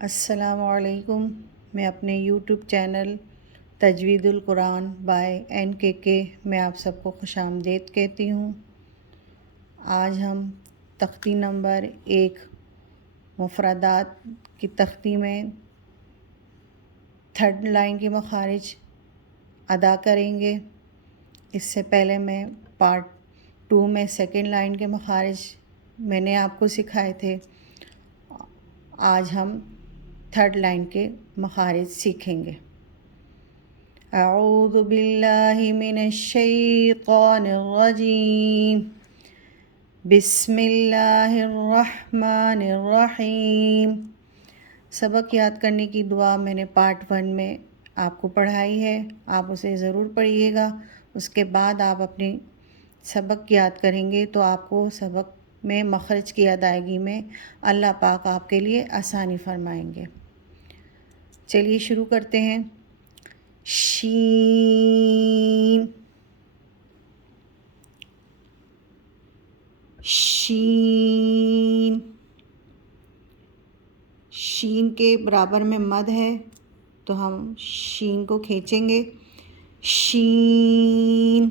السلام علیکم۔ میں اپنے یوٹیوب چینل تجوید القرآن بائی NKK میں آپ سب کو خوش آمدید کہتی ہوں۔ آج ہم تختی نمبر 1 مفردات کی تختی میں 3rd لائن کے مخارج ادا کریں گے۔ اس سے پہلے میں پارٹ 2 میں 2nd لائن کے مخارج میں نے آپ کو سکھائے تھے۔ آج ہم 3rd لائن کے مخارج سیکھیں گے۔ اعوذ باللہ من الشیطان الرجیم، بسم اللہ الرحمن الرحیم۔ سبق یاد کرنے کی دعا میں نے پارٹ 1 میں آپ کو پڑھائی ہے، آپ اسے ضرور پڑھیے گا۔ اس کے بعد آپ اپنی سبق یاد کریں گے تو آپ کو سبق میں مخرج کی ادائیگی میں اللہ پاک آپ کے لیے آسانی فرمائیں گے۔ چلیے شروع کرتے ہیں۔ شین، شین، شین کے برابر میں مد ہے تو ہم شین کو کھینچیں گے۔ شین،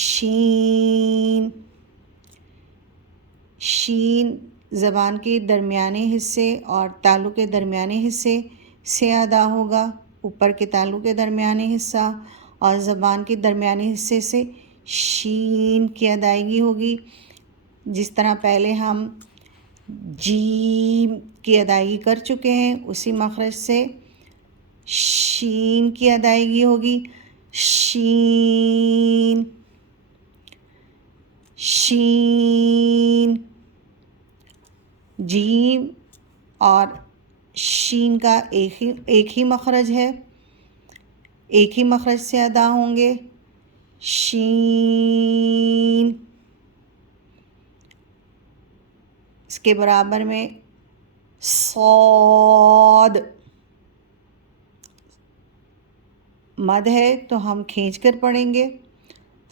شین، شین زبان کے درمیانے حصے اور تالو کے درمیانے حصے سے ادا ہوگا۔ اوپر کے تالو کے درمیانے حصہ اور زبان کے درمیانے حصے سے شین کی ادائیگی ہوگی۔ جس طرح پہلے ہم جیم کی ادائیگی کر چکے ہیں، اسی مخرج سے شین کی ادائیگی ہوگی۔ شین، شین، جیم اور شین کا ایک ہی مخرج ہے، ایک ہی مخرج سے ادا ہوں گے۔ شین، اس کے برابر میں صاد، مد ہے تو ہم کھینچ کر پڑھیں گے۔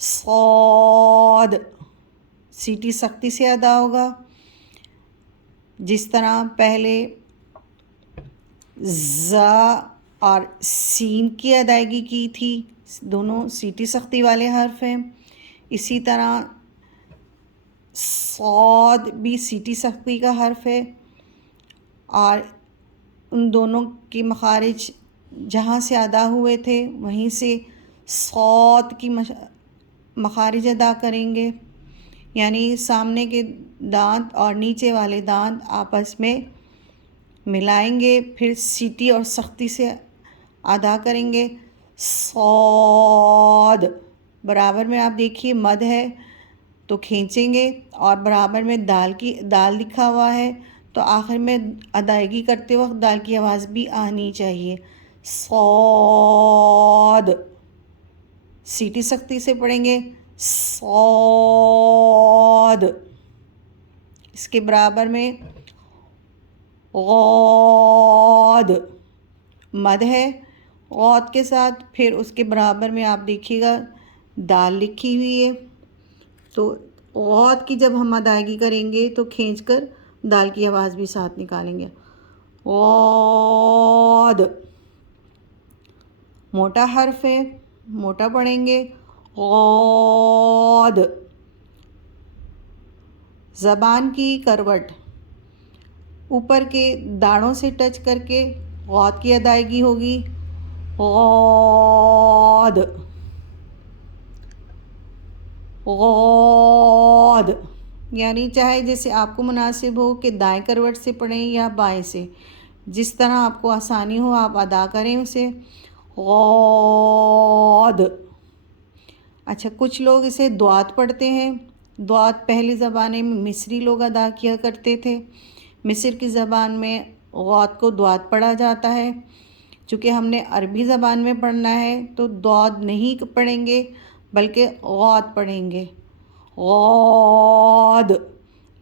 صاد، سیٹی سختی سے ادا ہوگا۔ جس طرح پہلے زا اور سین کی ادائیگی کی تھی، دونوں سیٹی سختی والے حرف ہیں، اسی طرح صاد بھی سیٹی سختی کا حرف ہے، اور ان دونوں کی مخارج جہاں سے ادا ہوئے تھے وہیں سے صاد کی مخارج ادا کریں گے، یعنی سامنے کے دانت اور نیچے والے دانت آپس میں ملائیں گے، پھر سیٹی اور سختی سے ادا کریں گے۔ صاد برابر میں آپ دیکھیے مد ہے تو کھینچیں گے، اور برابر میں دال لکھا ہوا ہے تو آخر میں ادائیگی کرتے وقت دال کی آواز بھی آنی چاہیے۔ صاد، سیٹی سختی سے پڑھیں گے۔ صاد، اس کے برابر میں غاد، مد ہے غاد کے ساتھ، پھر اس کے برابر میں آپ دیکھیے گا دال لکھی ہوئی ہے، تو غاد کی جب ہم ادائیگی کریں گے تو کھینچ کر دال کی آواز بھی ساتھ نکالیں گے۔ غاد موٹا حرف ہے، موٹا پڑھیں گے۔ غاد، زبان کی کروٹ اوپر کے داڑھوں سے ٹچ کر کے غاد کی ادائیگی ہوگی۔ غاد، غاد، یعنی چاہے جیسے آپ کو مناسب ہو کہ دائیں کروٹ سے پڑھیں یا بائیں سے، جس طرح آپ کو آسانی ہو آپ ادا کریں اسے۔ غاد، اچھا کچھ لوگ اسے دوات پڑھتے ہیں۔ دوات پہلی زبانیں میں مصری لوگ ادا کیا کرتے تھے۔ مصر کی زبان میں غاد کو دوات پڑھا جاتا ہے۔ چونکہ ہم نے عربی زبان میں پڑھنا ہے تو دوات نہیں پڑھیں گے بلکہ غاد پڑھیں گے۔ غاد،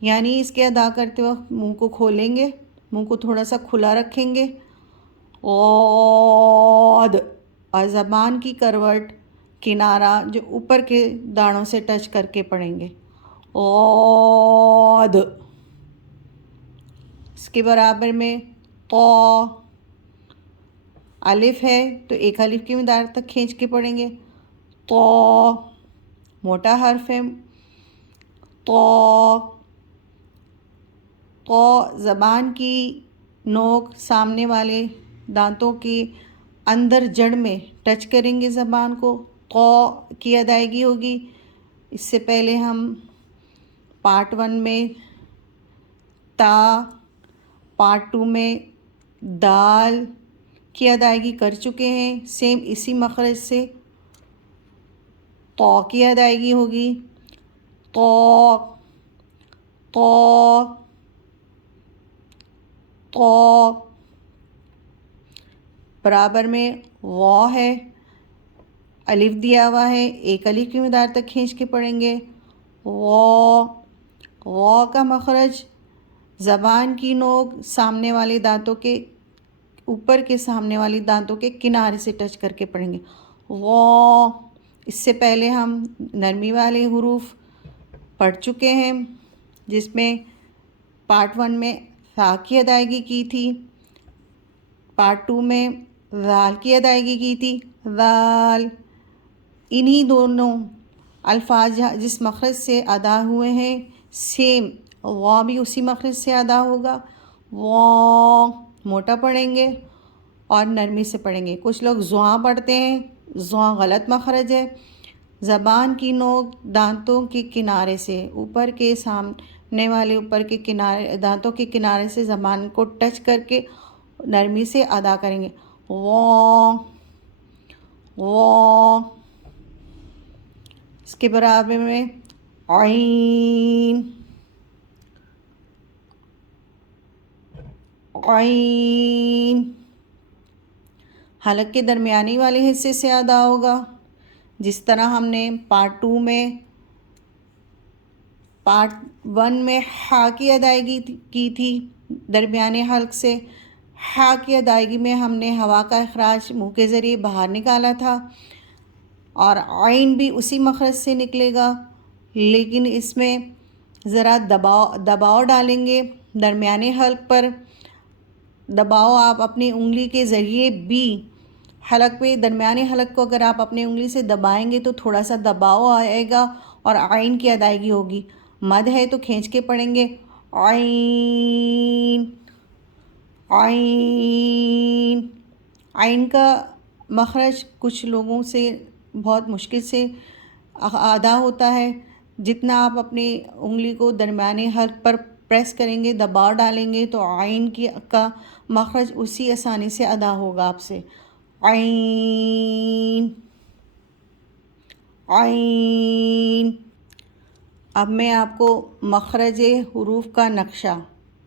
یعنی اس کے ادا کرتے وقت منہ کو کھولیں گے، منہ کو تھوڑا سا کھلا رکھیں گے۔ غاد، اور زبان کی کروٹ کنارہ جو اوپر کے داڑھوں سے ٹچ کر کے پڑھیں گے۔ غاد، اس کے برابر میں تو الف ہے تو ایک الف کی مقدار تک کھینچ کے پڑھیں گے. تو موٹا حرف ہے. تو تو زبان کی نوک سامنے والے دانتوں کے اندر جڑ میں ٹچ کریں گے زبان کو. تو کی ادائیگی ہوگی. اس سے پہلے ہم پارٹ 1 میں تا، پارٹ 2 میں دال کی ادائیگی کر چکے ہیں. سیم اسی مخرج سے تو کی ادائیگی ہوگی. تو تو تو برابر میں واو ہے، الف دیا ہوا ہے، ایک الف کی مقدار تک کھینچ کے پڑھیں گے. واو. واو کا مخرج زبان کی نوک سامنے والے دانتوں کے اوپر کے سامنے والی دانتوں کے کنارے سے ٹچ کر کے پڑھیں گے. واو. اس سے پہلے ہم نرمی والے حروف پڑھ چکے ہیں جس میں پارٹ 1 میں فا کی ادائیگی کی تھی، پارٹ 2 میں ذال کی ادائیگی کی تھی. ذال. انہی دونوں الفاظ جس مخرج سے ادا ہوئے ہیں سیم واو بھی اسی مخرج سے ادا ہوگا. واو موٹا پڑھیں گے اور نرمی سے پڑھیں گے. کچھ لوگ زواں پڑھتے ہیں، زواں غلط مخرج ہے. زبان کی نوک دانتوں کے کنارے سے اوپر کے سامنے والے اوپر کے کنارے دانتوں کے کنارے سے زبان کو ٹچ کر کے نرمی سے ادا کریں گے. واو واو. اس کے برابر میں عین عین. حلق کے درمیانی والے حصے سے ادا ہوگا جس طرح ہم نے پارٹ 2 میں پارٹ 1 میں ہا کی ادائیگی کی تھی درمیانے حلق سے. ہا کی ادائیگی میں ہم نے ہوا کا اخراج منہ کے ذریعے باہر نکالا تھا اور عین بھی اسی مخرج سے نکلے گا، لیکن اس میں ذرا دباؤ ڈالیں گے درمیانے حلق پر. دباؤ آپ اپنی انگلی کے ذریعے بھی حلق پہ درمیانے حلق کو اگر آپ اپنی انگلی سے دبائیں گے تو تھوڑا سا دباؤ آئے گا اور عین کی ادائیگی ہوگی. مد ہے تو کھینچ کے پڑھیں گے عین عین. عین کا مخرج کچھ لوگوں سے بہت مشکل سے ادا ہوتا ہے. جتنا آپ اپنی انگلی کو درمیانے حلق پر پریس کریں گے، دباؤ ڈالیں گے تو عین کا مخرج اسی آسانی سے ادا ہوگا آپ سے. عین عین. اب میں آپ کو مخرج حروف کا نقشہ،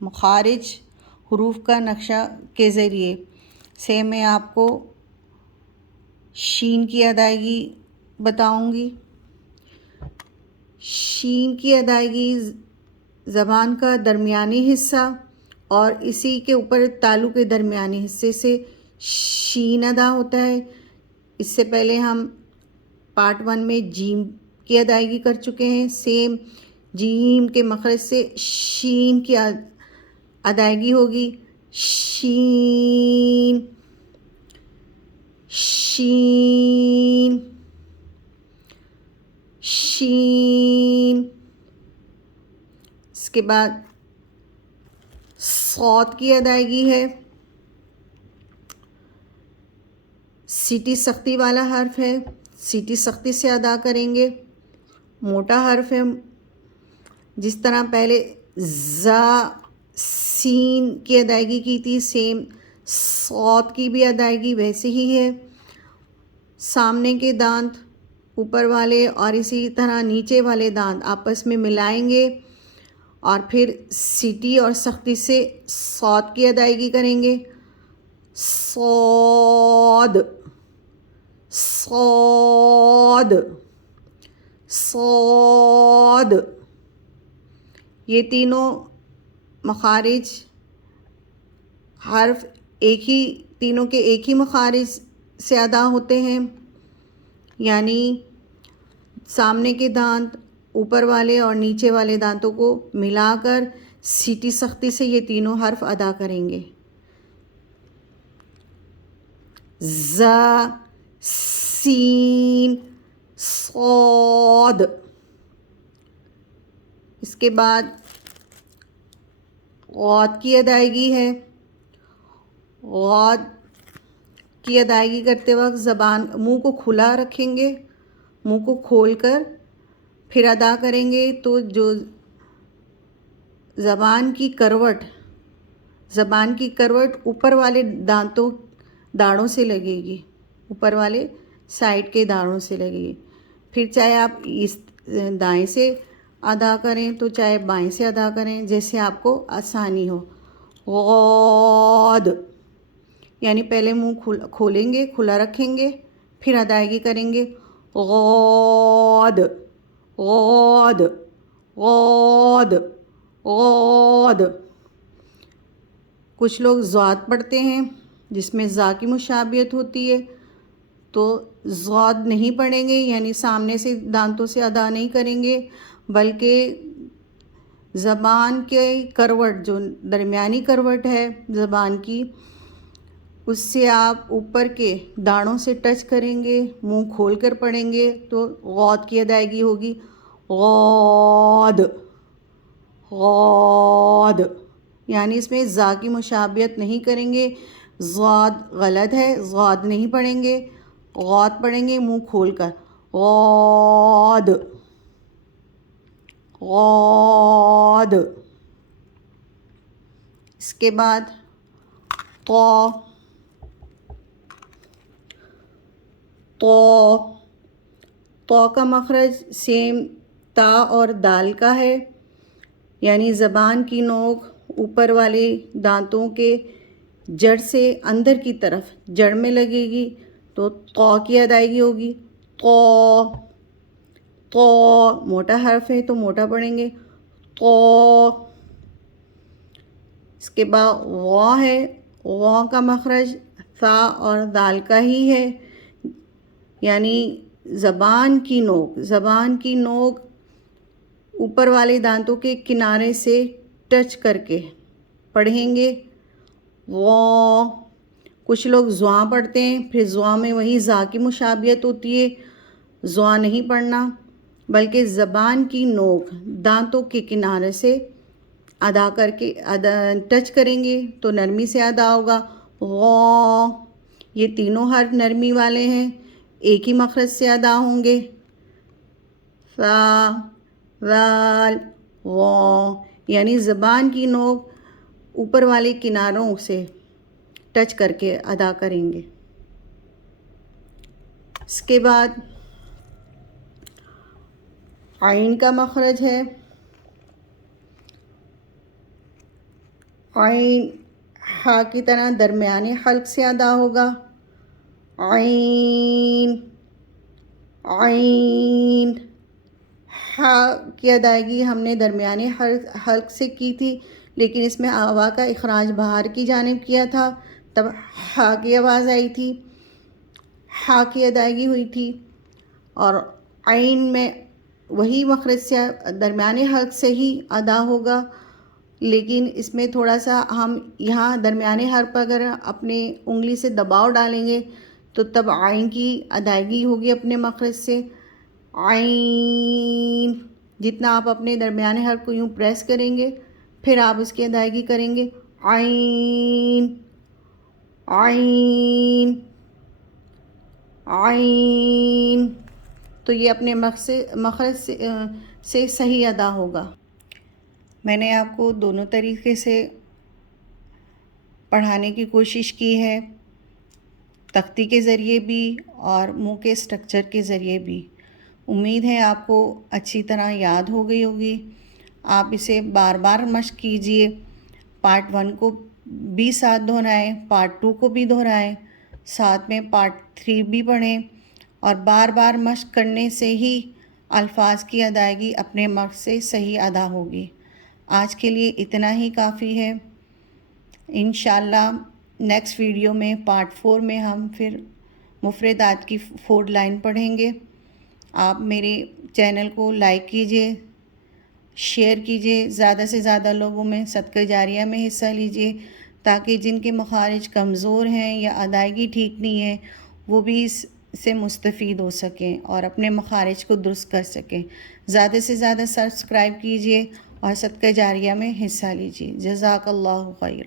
مخارج حروف کا نقشہ کے ذریعے سے میں آپ کو شین کی ادائیگی بتاؤں گی. شین کی ادائیگی زبان کا درمیانی حصہ اور اسی کے اوپر تالو کے درمیانی حصے سے شین ادا ہوتا ہے. اس سے پہلے ہم پارٹ 1 میں جیم کی ادائیگی کر چکے ہیں. سیم جیم کے مخرج سے شین کی ادائیگی ہوگی. شین شین شین. اس کے بعد صاد کی ادائیگی ہے. سیٹی سختی والا حرف ہے، سیٹی سختی سے ادا کریں گے. موٹا حرف ہے. جس طرح پہلے زا سین کی ادائیگی کی تھی سیم صاد کی بھی ادائیگی ویسے ہی ہے. سامنے کے دانت اوپر والے اور اسی طرح نیچے والے دانت آپس میں ملائیں گے اور پھر سیٹی اور سختی سے صاد کی ادائیگی کریں گے. صاد صاد صاد. یہ تینوں مخارج حرف تینوں کے ایک ہی مخارج سے ادا ہوتے ہیں، یعنی سامنے کے دانت اوپر والے اور نیچے والے دانتوں کو ملا کر سیٹی سختی سے یہ تینوں حرف ادا کریں گے. ز، سین، صاد. اس کے بعد غاد کی ادائیگی ہے. غاد کی ادائیگی کرتے وقت منہ کو کھلا رکھیں گے، منہ کو کھول کر پھر ادا کریں گے تو جو زبان کی کروٹ اوپر والے داڑوں سے لگے گی، اوپر والے سائڈ کے داڑوں سے لگے گی. پھر چاہے آپ اس دائیں سے ادا کریں تو چاہے بائیں سے ادا کریں، جیسے آپ کو آسانی ہو. غاد یعنی پہلے منہ کھولیں گے، کھلا رکھیں گے، پھر ادائیگی کریں گے. غاد، غاد، غاد، غاد. کچھ لوگ ضاد پڑھتے ہیں جس میں زا کی مشابہت ہوتی ہے، تو ضاد نہیں پڑھیں گے، یعنی سامنے سے دانتوں سے ادا نہیں کریں گے، بلکہ زبان کے کروٹ، جو درمیانی کروٹ ہے زبان کی، اس سے آپ اوپر کے داڑوں سے ٹچ کریں گے، منہ کھول کر پڑھیں گے تو غاد کی ادائیگی ہوگی. غاد، غاد. یعنی اس میں زا کی مشابہت نہیں کریں گے. ضاد غلط ہے، غاد نہیں پڑھیں گے، غاد پڑھیں گے منہ کھول کر. غاد، غاد. اس کے بعد طا، طا. طا کا مخرج سیم تا اور دال کا ہے، یعنی زبان کی نوک اوپر والے دانتوں کے جڑ سے اندر کی طرف جڑ میں لگے گی تو طا کی ادائیگی ہوگی. طا، طا. موٹا حرف ہے تو موٹا پڑھیں گے. طا. اس کے بعد غا ہے. غا کا مخرج ثا اور دال کا ہی ہے، یعنی زبان کی نوک اوپر والے دانتوں کے کنارے سے ٹچ کر کے پڑھیں گے. غا. کچھ لوگ زواں پڑھتے ہیں، پھر زواں میں وہی زا کی مشابہت ہوتی ہے، زواں نہیں پڑھنا، بلکہ زبان کی نوک دانتوں کے کنارے سے ادا کر کے ٹچ کریں گے تو نرمی سے ادا ہوگا. غا. یہ تینوں حرف نرمی والے ہیں، ایک ہی مخرج سے ادا ہوں گے. ثا، ذال، غا. یعنی زبان کی نوک اوپر والے کناروں سے ٹچ کر کے ادا کریں گے. اس کے بعد عین کا مخرج ہے. عین ہا کی طرح درمیانے حلق سے ادا ہوگا. عین، عین. ہا کی ادائیگی ہم نے درمیانے حلق سے کی تھی، لیکن اس میں ہوا کا اخراج باہر کی جانب کیا تھا، تب ہا کی آواز آئی تھی، ہا کی ادائیگی ہوئی تھی. اور عین میں وہی مخرج سے درمیانے حلق سے ہی ادا ہوگا، لیکن اس میں تھوڑا سا ہم یہاں درمیانے حرف پر اگر اپنے انگلی سے دباؤ ڈالیں گے تو تب عین کی ادائیگی ہوگی اپنے مخرج سے. عین. جتنا آپ اپنے درمیانے حرف کو یوں پریس کریں گے پھر آپ اس کی ادائیگی کریں گے. عین، عین، عین. تو یہ اپنے مخرج سے صحیح ادا ہوگا. میں نے آپ کو دونوں طریقے سے پڑھانے کی کوشش کی ہے، تختی کے ذریعے بھی اور منہ کے اسٹرکچر کے ذریعے بھی. امید ہے آپ کو اچھی طرح یاد ہو گئی ہوگی. آپ اسے بار بار مشق کیجئے. پارٹ 1 کو بھی ساتھ دہرائیں، پارٹ 2 کو بھی دہرائیں، ساتھ میں پارٹ 3 بھی پڑھیں، اور بار بار مشق کرنے سے ہی الفاظ کی ادائیگی اپنے مخرج سے صحیح ادا ہوگی. آج کے لیے اتنا ہی کافی ہے. انشاءاللہ نیکسٹ ویڈیو میں پارٹ 4 میں ہم پھر مفردات کی 4 لائن پڑھیں گے. آپ میرے چینل کو لائک کیجئے، شیئر کیجیے زیادہ سے زیادہ لوگوں میں، صدقہ جاریہ میں حصہ لیجیے تاکہ جن کے مخارج کمزور ہیں یا ادائیگی ٹھیک نہیں ہے وہ بھی اس سے مستفید ہو سکیں اور اپنے مخارج کو درست کر سکیں۔ زیادہ سے زیادہ سبسکرائب کیجیے اور صدقہ جاریہ میں حصہ لیجیے۔ جزاک اللہ خیر۔